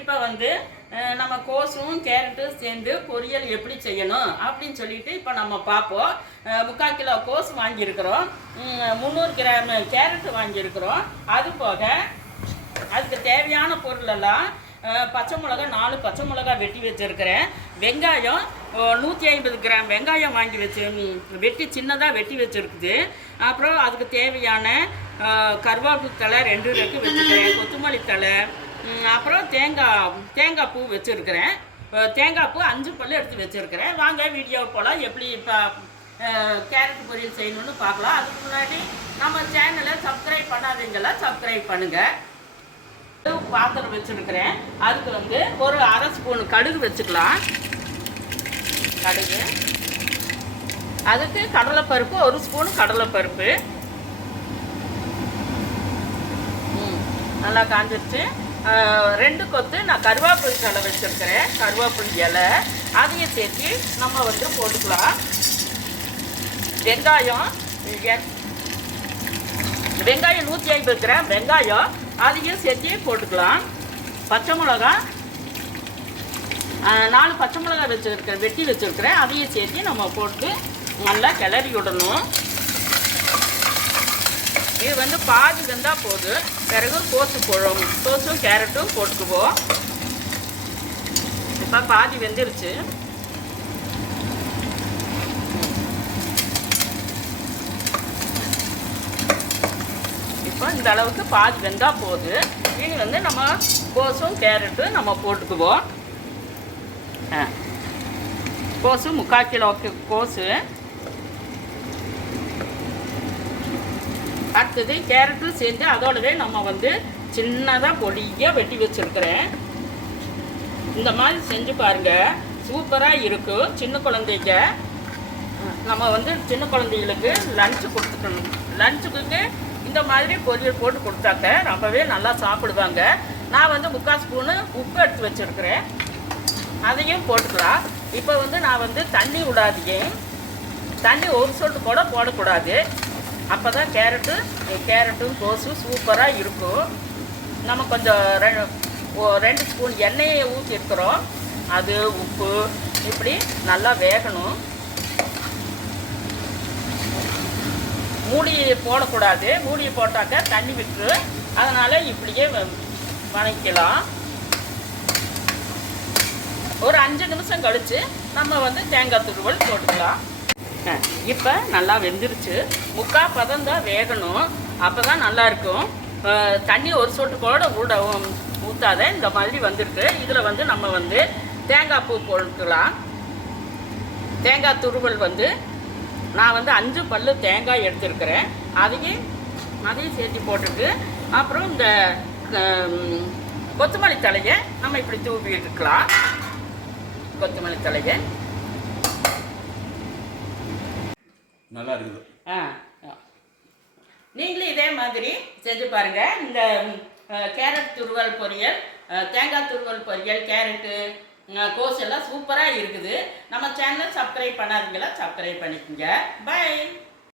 இப்போ வந்து நம்ம கோஸும் கேரட்டும் சேர்ந்து பொரியல் எப்படி செய்யணும் அப்படின்னு சொல்லிட்டு இப்போ நம்ம பார்ப்போம். 3/4 கிலோ கோஸ் வாங்கியிருக்கிறோம், 300 கிராம் கேரட் வாங்கியிருக்கிறோம். அது போக அதுக்கு தேவையான பொருளெல்லாம் பச்சை மிளகா 4 பச்சை மிளகா வெட்டி வச்சுருக்கிறேன். வெங்காயம் 150 கிராம் வெங்காயம் வாங்கி வெட்டி சின்னதாக வெட்டி வச்சுருக்குது. அப்புறம் அதுக்கு தேவையான கருவேப்பிலை தழை 2 ரெக்கு வச்சுக்கிறேன், கொத்தமல்லி தழை, அப்புறம் தேங்காய் பூ வச்சுருக்கிறேன். தேங்காய் பூ 5 பல் எடுத்து வச்சுருக்கிறேன். வாங்க வீடியோ போல் எப்படி இப்போ கேரட் பொரியல் செய்யணும்னு பார்க்கலாம். அதுக்கு முன்னாடி நம்ம சேனலை சப்ஸ்கிரைப் பண்ணாதீங்களா, சப்ஸ்கிரைப் பண்ணுங்கள். பாத்திரம் வச்சுருக்கிறேன். அதுக்கு வந்து ஒரு 1/2 ஸ்பூன் கடுகு வச்சுக்கலாம். கடுகு, அதுக்கு கடலைப்பருப்பு 1 ஸ்பூன் கடலைப்பருப்பு நல்லா காஞ்சிருச்சு. 2 கொத்து நான் கருவேப்பிலை தழை வச்சுருக்கிறேன், கருவேப்பிலை இலை அதையும் சேர்த்து நம்ம வந்து போட்டுக்கலாம். வெங்காயம் 150 கிராம் வெங்காயம் அதையும் சேர்த்து போட்டுக்கலாம். பச்சை மிளகா 4 பச்சை மிளகா வச்சுருக்கிறேன், வெட்டி வச்சுருக்கிறேன். அதையும் சேர்த்து நம்ம போட்டு நல்லா கிளறி விடணும். இது வந்து பாதி வெந்தால் போதும். பிறகு கோஸும் கேரட்டும் போட்டுக்குவோம். இப்போ பாதி வெந்துருச்சு. இப்போ இந்த அளவுக்கு பாதி வெந்தால் போதும். இனி வந்து நம்ம கோஸும் கேரட்டும் நம்ம போட்டுக்குவோம். கோஸு 3/4 கிலோ கோஸு, அடுத்தது கேரட்டும் சேர்ந்து அதோடவே நம்ம வந்து சின்னதாக பொடியாக வெட்டி வச்சுருக்கிறேன். இந்த மாதிரி செஞ்சு பாருங்கள், சூப்பராக இருக்கும். சின்ன குழந்தைங்க நம்ம வந்து சின்ன குழந்தைகளுக்கு லஞ்சு கொடுத்துக்கணும். லஞ்சுக்கு இந்த மாதிரி பொரியல் போட்டு கொடுத்தாக்க ரொம்பவே நல்லா சாப்பிடுவாங்க. நான் வந்து 3/4 ஸ்பூனு உப்பு எடுத்து வச்சுருக்கிறேன், அதையும் போட்டுக்கலாம். இப்போ வந்து நான் வந்து தண்ணி விடாதீங்க, தண்ணி ஒரு சொட்டு கூட போடக்கூடாது. அப்போ தான் கேரட்டும் கோஸும் சூப்பராக இருக்கும். நம்ம கொஞ்சம் 2 ஸ்பூன் எண்ணெயை ஊற்றிருக்கிறோம். அது உப்பு இப்படி நல்லா வேகணும். மூடி போடக்கூடாது, மூடி போட்டாக்க தண்ணி விட்டு, அதனால் இப்படியே வதக்கலாம். ஒரு 5 நிமிஷம் கழித்து நம்ம வந்து தேங்காய் துருவல் போட்டுக்கலாம். இப்போ நல்லா வெந்துருச்சு. 3/4 பதம் தான் வேகணும், அப்போ தான் நல்லாயிருக்கும். தண்ணி ஒரு சொட்டு கூட ஊற்றாத இந்த மாதிரி வந்துருக்கு. இதில் வந்து நம்ம வந்து தேங்காய் பூ போட்டுக்கலாம். தேங்காய் துருவல் வந்து நான் வந்து 5 பல் தேங்காய் எடுத்துருக்கிறேன், அதையும் சேர்த்து போட்டுட்டு அப்புறம் இந்த கொத்தமல்லி தழையை நம்ம இப்படி தூவி எடுக்கலாம். கொத்தமல்லி தழையை நல்லா இருக்குது. நீங்களும் இதே மாதிரி செஞ்சு பாருங்கள். இந்த கேரட் துருவல் பொரியல், தேங்காய் துருவல் பொரியல், கேரட்டு கோஸ் எல்லாம் சூப்பராக இருக்குது. நம்ம சேனலை சப்ஸ்கிரைப் பண்ணாதீங்களா, சப்ஸ்கிரைப் பண்ணிக்கோங்க. பை.